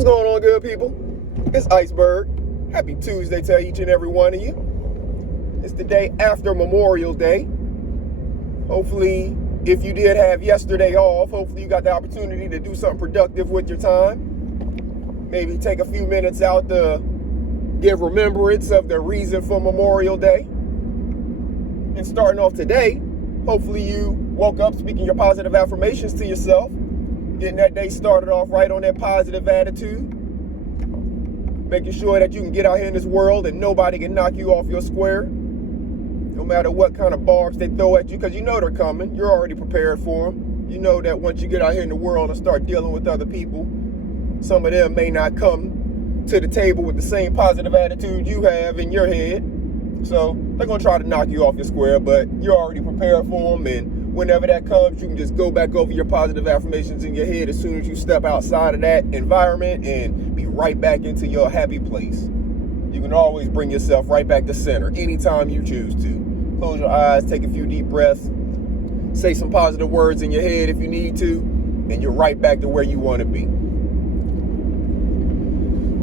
What's going on, good people? It's Iceberg. Happy Tuesday to each and every one of you. It's the day after Memorial Day. Hopefully, if you did have yesterday off, hopefully you got the opportunity to do something productive with your time. Maybe take a few minutes out to give remembrance of the reason for Memorial Day. And starting off today, hopefully you woke up speaking your positive affirmations to yourself, getting that day started off right on that positive attitude, making sure that you can get out here in this world and nobody can knock you off your square, no matter what kind of barbs they throw at you, because you know they're coming. You're already prepared for them. You know that once you get out here in the world and start dealing with other people, some of them may not come to the table with the same positive attitude you have in your head. So they're going to try to knock you off your square, but you're already prepared for them. And whenever that comes, you can just go back over your positive affirmations in your head as soon as you step outside of that environment and be right back into your happy place. You can always bring yourself right back to center anytime you choose to. Close your eyes, take a few deep breaths, say some positive words in your head if you need to, and you're right back to where you want to be.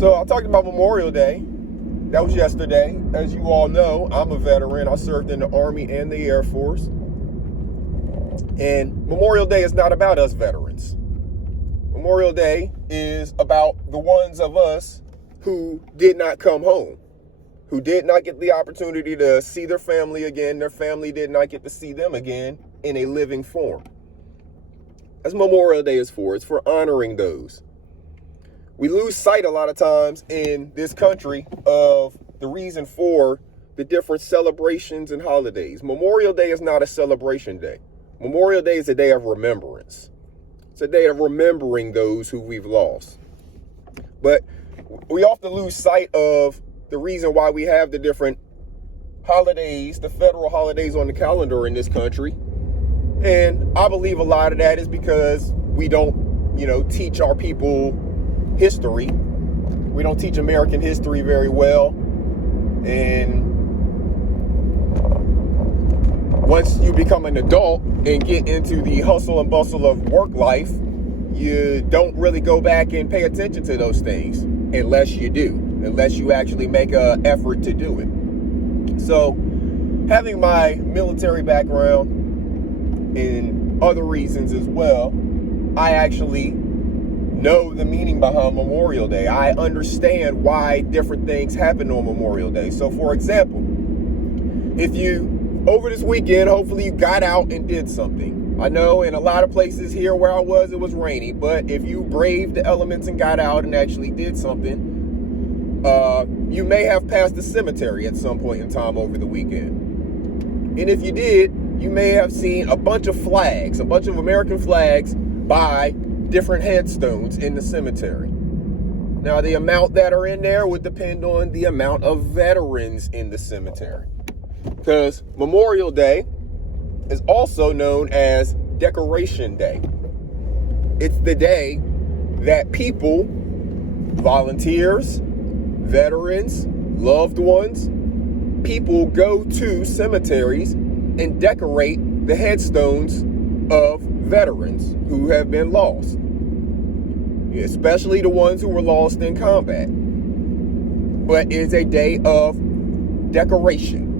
So I talked about Memorial Day. That was yesterday. As you all know, I'm a veteran. I served in the Army and the Air Force. And Memorial Day is not about us veterans. Memorial Day is about the ones of us who did not come home, who did not get the opportunity to see their family again. Their family did not get to see them again in a living form. That's what Memorial Day is for. It's for honoring those. We lose sight a lot of times in this country of the reason for the different celebrations and holidays. Memorial Day is not a celebration day. Memorial Day is a day of remembrance. It's a day of remembering those who we've lost. But we often lose sight of the reason why we have the different holidays, the federal holidays on the calendar in this country. And I believe a lot of that is because we don't, teach our people history. We don't teach American history very well. And once you become an adult and get into the hustle and bustle of work life, you don't really go back and pay attention to those things unless you actually make an effort to do it. So having my military background and other reasons as well, I actually know the meaning behind Memorial Day. I understand why different things happen on Memorial Day. So for example, if you, over this weekend, hopefully you got out and did something. I know in a lot of places here where I was, it was rainy, but if you braved the elements and got out and actually did something, you may have passed the cemetery at some point in time over the weekend. And if you did, you may have seen a bunch of flags, a bunch of American flags by different headstones in the cemetery. Now, the amount that are in there would depend on the amount of veterans in the cemetery. Because Memorial Day is also known as Decoration Day. It's the day that people, volunteers, veterans, loved ones, people go to cemeteries and decorate the headstones of veterans who have been lost, especially the ones who were lost in combat. But it's a day of decoration.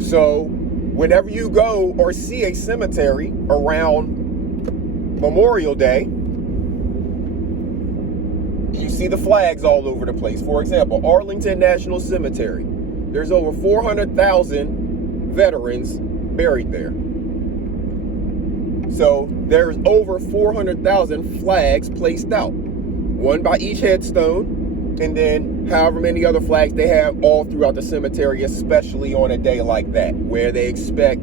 So whenever you go or see a cemetery around Memorial Day, you see the flags all over the place. For example, Arlington National Cemetery. There's over 400,000 veterans buried there. So there's over 400,000 flags placed out, one by each headstone, and then however many other flags they have all throughout the cemetery, especially on a day like that, where they expect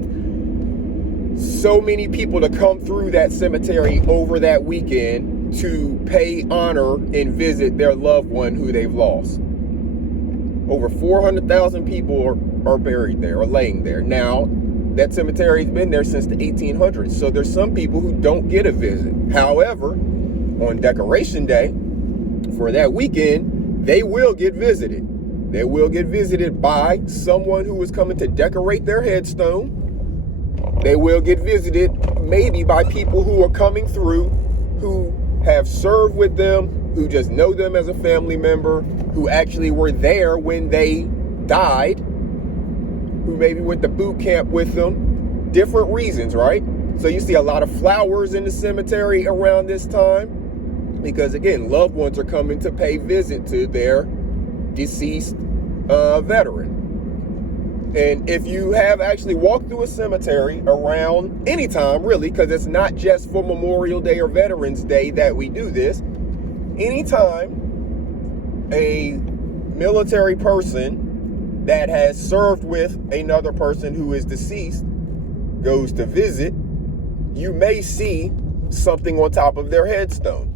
so many people to come through that cemetery over that weekend to pay honor and visit their loved one who they've lost. Over 400,000 people are buried there or laying there. Now, that cemetery has been there since the 1800s. So there's some people who don't get a visit. However, on Decoration Day, for that weekend, they will get visited. They will get visited by someone who is coming to decorate their headstone. They will get visited maybe by people who are coming through who have served with them who just know them as a family member, who actually were there when they died, who maybe went to boot camp with them, different reasons, right? So you see a lot of flowers in the cemetery around this time because, again, loved ones are coming to pay visit to their deceased veteran. And if you have actually walked through a cemetery around any time, really, because it's not just for Memorial Day or Veterans Day that we do this, anytime a military person that has served with another person who is deceased goes to visit, you may see something on top of their headstone.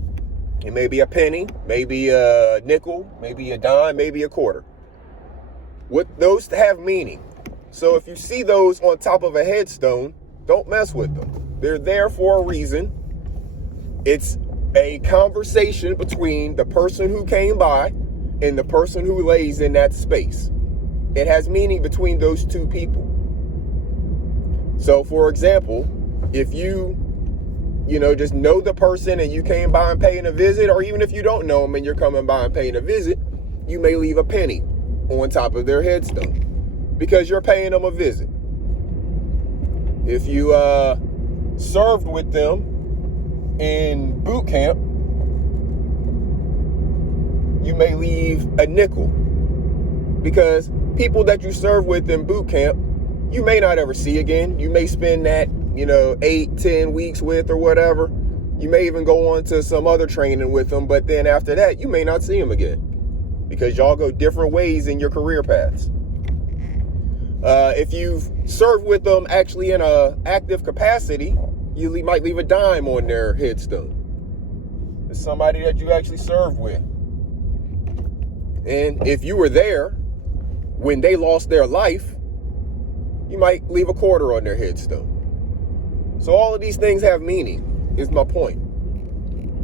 It may be a penny, maybe a nickel, maybe a dime, maybe a quarter. Those have meaning. So if you see those on top of a headstone, don't mess with them. They're there for a reason. It's a conversation between the person who came by and the person who lays in that space. It has meaning between those two people. So for example, if you just know the person and you came by and paying a visit, or even if you don't know them and you're coming by and paying a visit, you may leave a penny on top of their headstone because you're paying them a visit. If you served with them in boot camp, you may leave a nickel because people that you serve with in boot camp, you may not ever see again. You may spend that 8-10 weeks with or whatever. You may even go on to some other training with them, but then after that, you may not see them again because y'all go different ways in your career paths. If you've served with them actually in a active capacity, you might leave a dime on their headstone. It's somebody that you actually served with. And if you were there when they lost their life, you might leave a quarter on their headstone. So all of these things have meaning, is my point.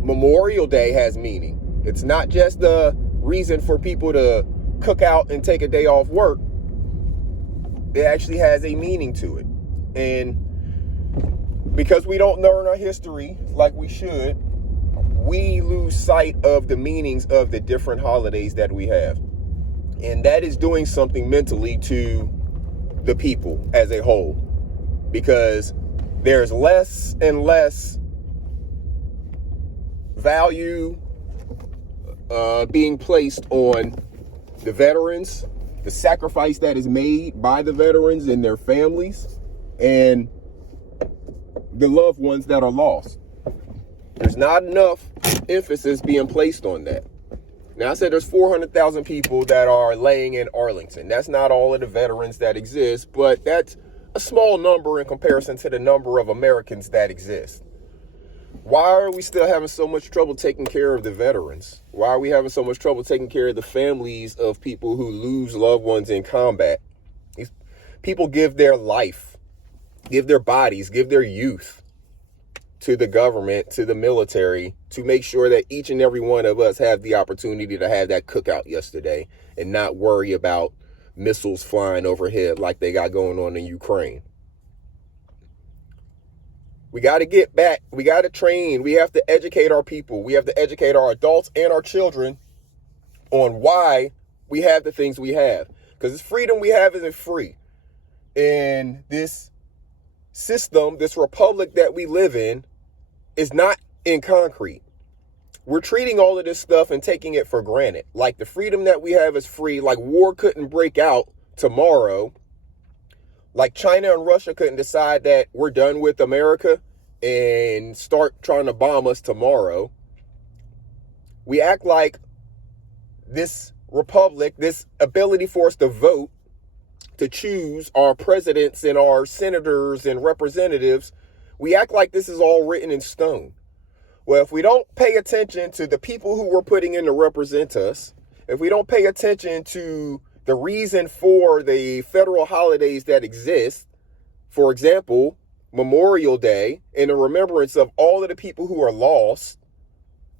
Memorial Day has meaning. It's not just the reason for people to cook out and take a day off work. It actually has a meaning to it. And because we don't learn our history like we should, we lose sight of the meanings of the different holidays that we have. And that is doing something mentally to the people as a whole, because there's less and less value being placed on the veterans, the sacrifice that is made by the veterans and their families, and the loved ones that are lost. There's not enough emphasis being placed on that. Now, I said there's 400,000 people that are laying in Arlington. That's not all of the veterans that exist, but that's a small number in comparison to the number of Americans that exist. Why are we still having so much trouble taking care of the veterans? Why are we having so much trouble taking care of the families of people who lose loved ones in combat? These people give their life, give their bodies, give their youth to the government, to the military, to make sure that each and every one of us have the opportunity to have that cookout yesterday and not worry about missiles flying overhead like they got going on in Ukraine. We got to get back. We got to train. We have to educate our people. We have to educate our adults and our children on why we have the things we have. Because this freedom we have isn't free. And this system, this republic that we live in, is not in concrete. We're treating all of this stuff and taking it for granted. Like the freedom that we have is free. Like war couldn't break out tomorrow. Like China and Russia couldn't decide that we're done with America and start trying to bomb us tomorrow. We act like this republic, this ability for us to vote, to choose our presidents and our senators and representatives, we act like this is all written in stone. Well, if we don't pay attention to the people who we're putting in to represent us, if we don't pay attention to the reason for the federal holidays that exist, for example, Memorial Day, in the remembrance of all of the people who are lost,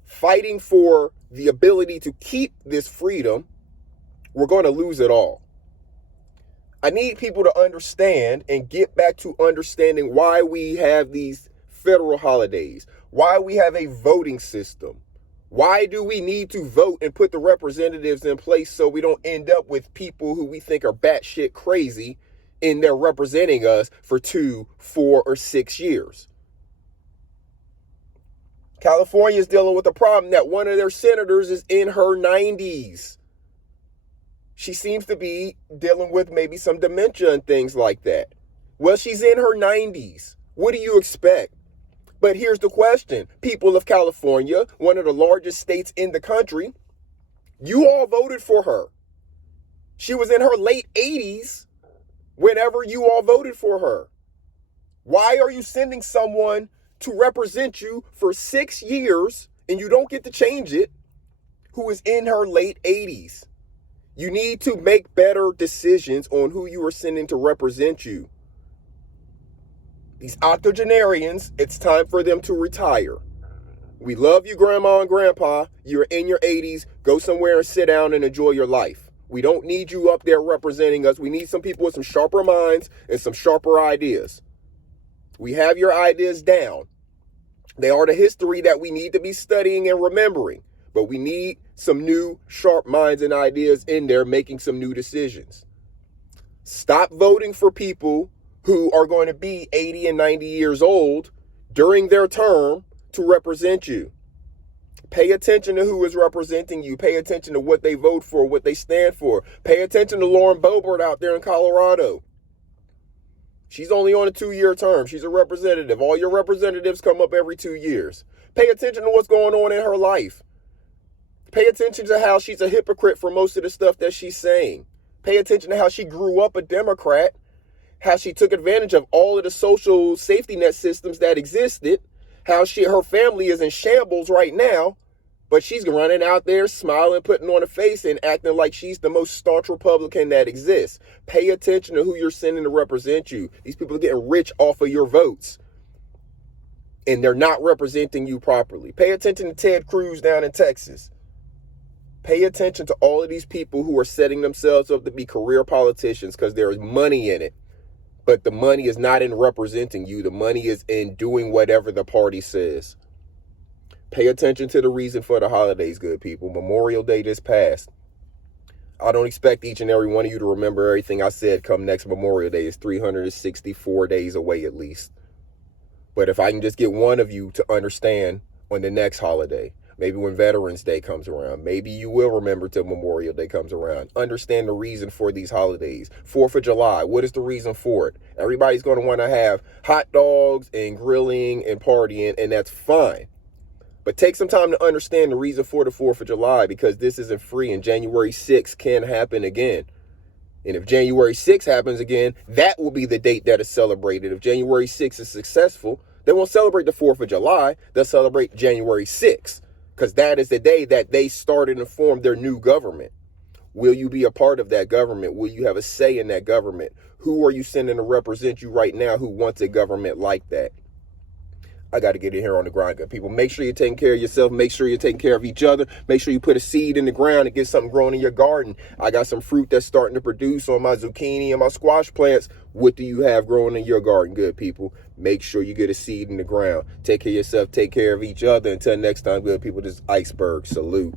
fighting for the ability to keep this freedom, we're going to lose it all. I need people to understand and get back to understanding why we have these federal holidays, why we have a voting system, Why do we need to vote and put the representatives in place so we don't end up with people who we think are batshit crazy in there representing us for 2, 4, or 6 years? California is dealing with a problem that one of their senators is in her 90s. She seems to be dealing with maybe some dementia and things like that. Well, she's in her 90s. What do you expect? But here's the question. People of California, one of the largest states in the country, you all voted for her. She was in her late 80s whenever you all voted for her. Why are you sending someone to represent you for 6 years and you don't get to change it, who is in her late 80s? You need to make better decisions on who you are sending to represent you. These octogenarians, it's time for them to retire. We love you, Grandma and Grandpa. You're in your 80s. Go somewhere and sit down and enjoy your life. We don't need you up there representing us. We need some people with some sharper minds and some sharper ideas. We have your ideas down. They are the history that we need to be studying and remembering. But we need some new sharp minds and ideas in there making some new decisions. Stop voting for people who are going to be 80 and 90 years old during their term to represent you. Pay attention to who is representing you. Pay attention to what they vote for, what they stand for. Pay attention to Lauren Boebert out there in Colorado. She's only on a 2-year term. She's a representative. All your representatives come up every 2 years. Pay attention to what's going on in her life. Pay attention to how she's a hypocrite for most of the stuff that she's saying. Pay attention to how she grew up a Democrat, how she took advantage of all of the social safety net systems that existed, how her family is in shambles right now, but she's running out there smiling, putting on a face and acting like she's the most staunch Republican that exists. Pay attention to who you're sending to represent you. These people are getting rich off of your votes, and they're not representing you properly. Pay attention to Ted Cruz down in Texas. Pay attention to all of these people who are setting themselves up to be career politicians because there is money in it. But the money is not in representing you. The money is in doing whatever the party says. Pay attention to the reason for the holidays, good people. Memorial Day just passed. I don't expect each and every one of you to remember everything I said come next Memorial Day. It's 364 days away at least. But if I can just get one of you to understand on the next holiday, maybe when Veterans Day comes around, maybe you will remember till Memorial Day comes around. Understand the reason for these holidays. 4th of July, what is the reason for it? Everybody's going to want to have hot dogs and grilling and partying, and that's fine. But take some time to understand the reason for the 4th of July, because this isn't free, and January 6th can happen again. And if January 6th happens again, that will be the date that is celebrated. If January 6th is successful, they won't celebrate the 4th of July. They'll celebrate January 6th. Because that is the day that they started and formed their new government. Will you be a part of that government? Will you have a say in that government? Who are you sending to represent you right now who wants a government like that? I got to get in here on the grind, good people. Make sure you're taking care of yourself. Make sure you're taking care of each other. Make sure you put a seed in the ground and get something growing in your garden. I got some fruit that's starting to produce on my zucchini and my squash plants. What do you have growing in your garden, good people? Make sure you get a seed in the ground. Take care of yourself. Take care of each other. Until next time, good people, this is Iceberg. Salute.